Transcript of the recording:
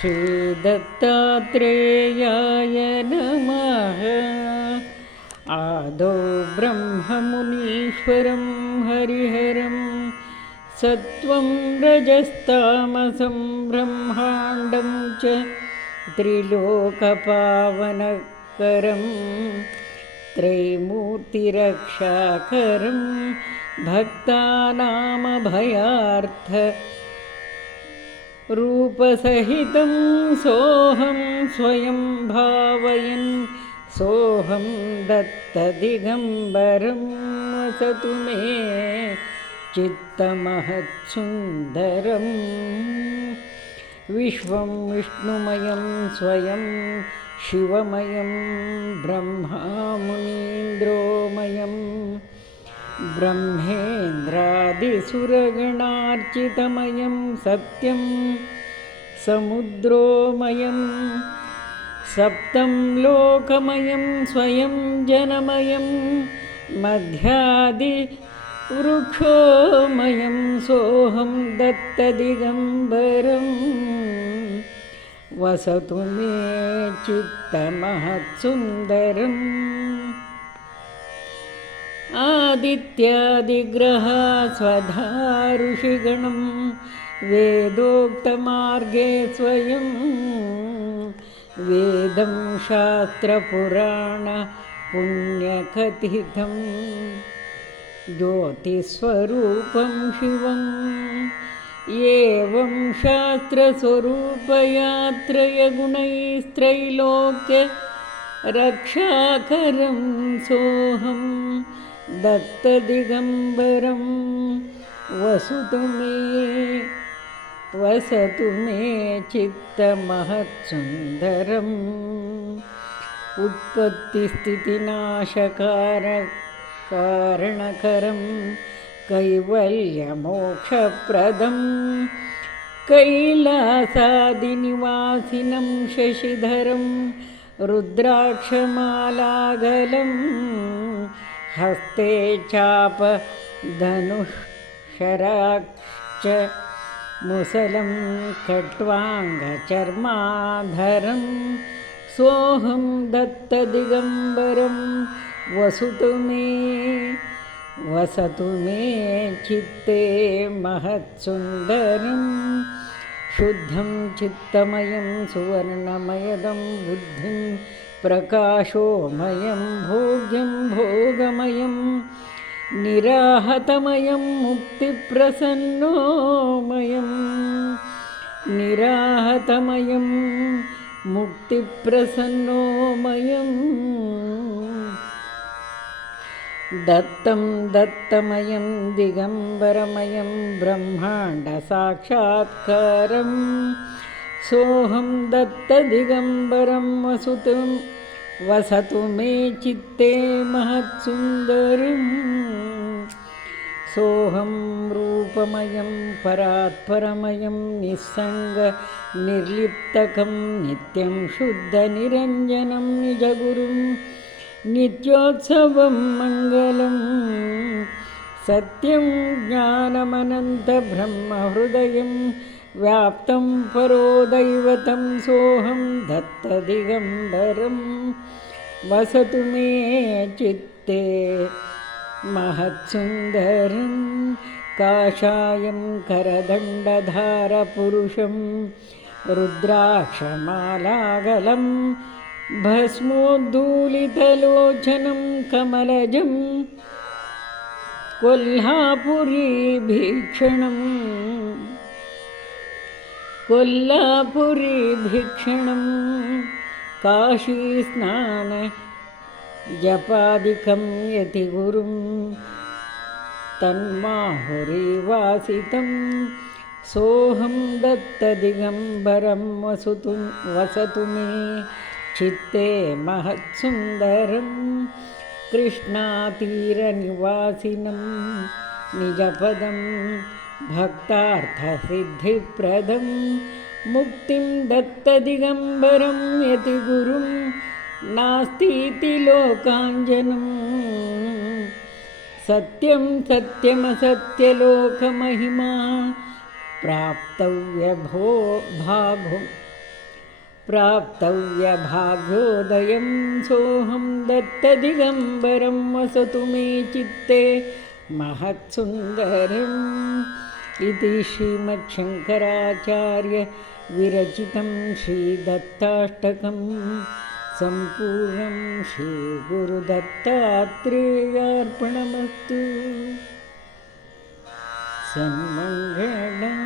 श्रीदत्तात्रेयाय नमः। आदौ ब्रह्ममुनीश्वरं हरिहरं सत्त्वं रजस्तामसं ब्रह्माण्डं च त्रिलोकपावनकरं त्रैमूर्तिरक्षाकरं भक्तानामभयार्थरूपसहितं सोऽहं स्वयं भावयन् सोऽहं दत्तदिगम्बरं वसतु मे चित्तमहत्सुन्दरम्। विश्वं विष्णुमयं स्वयं शिवमयं ब्रह्मामुनीन्द्रोमयं ब्रह्मेन्द्रादिसुरगणार्चितमयं सत्यं समुद्रोमयं सप्तं लोकमयं स्वयं जनमयं मध्यादिवृक्षोमयं सोऽहं दत्तदिगम्बरं वसतु मे चित्तमहत्सुन्दरम्। आदित्यादिग्रहा स्वधा ऋषिगणं वेदोक्तमार्गे स्वयं वेदं शास्त्रपुराणपुण्यकथितं ज्योतिस्वरूपं शिवम् एवं शास्त्रस्वरूपया त्रयगुणैस्त्रैलोक्यरक्षाकरं सोऽहं दत्तदिगम्बरं वसतु मे चित्तमहत्सुन्दरम्। उत्पत्तिस्थितिनाशकारणकरं कैवल्यमोक्षप्रदं कैलासादिनिवासिनं शशिधरं रुद्राक्षमालागलं हस्ते चापधनुःशराक्ष मुसलं खट्वाङ्गचर्माधरं सोऽहं दत्तदिगम्बरं वसतु मे चित्ते महत्सुन्दरं। शुद्धं चित्तमयं सुवर्णमयदं बुद्धिं प्रकाशोमयं भोग्यं भोगमयं निराहतमयं मुक्तिप्रसन्नोमयं दत्तं दत्तमयं दिगम्बरमयं ब्रह्माण्डसाक्षात्कारं सोऽहं दत्तदिगम्बरं वसतु मे चित्ते महत्सुन्दरम्। सोऽहं रूपमयं परात्परमयं निस्सङ्गनिर्लिप्तकं नित्यं शुद्धनिरञ्जनं निजगुरुं नित्योत्सवं मङ्गलं सत्यं ज्ञानमनन्तब्रह्महृदयं व्याप्तं परोदैवतं सोऽहं दत्तदिगम्बरं वसतु मे चित्ते महत्सुन्दरं। काषायं करदण्डधारपुरुषं रुद्राक्षमालागलं भस्मोद्धूलितलोचनं कमलजं कोल्हापुरीभीक्षणं काशीस्नानजपादिकं यतिगुरुं तन्माहुरीवासितं सोऽहं दत्तदिगम्बरं वसतु मे चित्ते महत्सुन्दरं। कृष्णातीरनिवासिनं निजपदं भक्तार्थसिद्धिप्रदं मुक्तिं दत्तदिगम्बरं यतिगुरुं नास्तीति लोकाञ्जनं सत्यं सत्यमसत्यलोकमहिमा प्राप्तव्यभो भागो प्राप्तव्यभाग्योदयं सोऽहं दत्तदिगम्बरं वसतु मे चित्ते महत्सुन्दरम् इति श्रीमच्छङ्कराचार्य विरचितं श्रीदत्ताष्टकं सम्पूर्णं श्रीगुरुदत्तात्रेयार्पणमस्तु। सन्मङ्गलम्।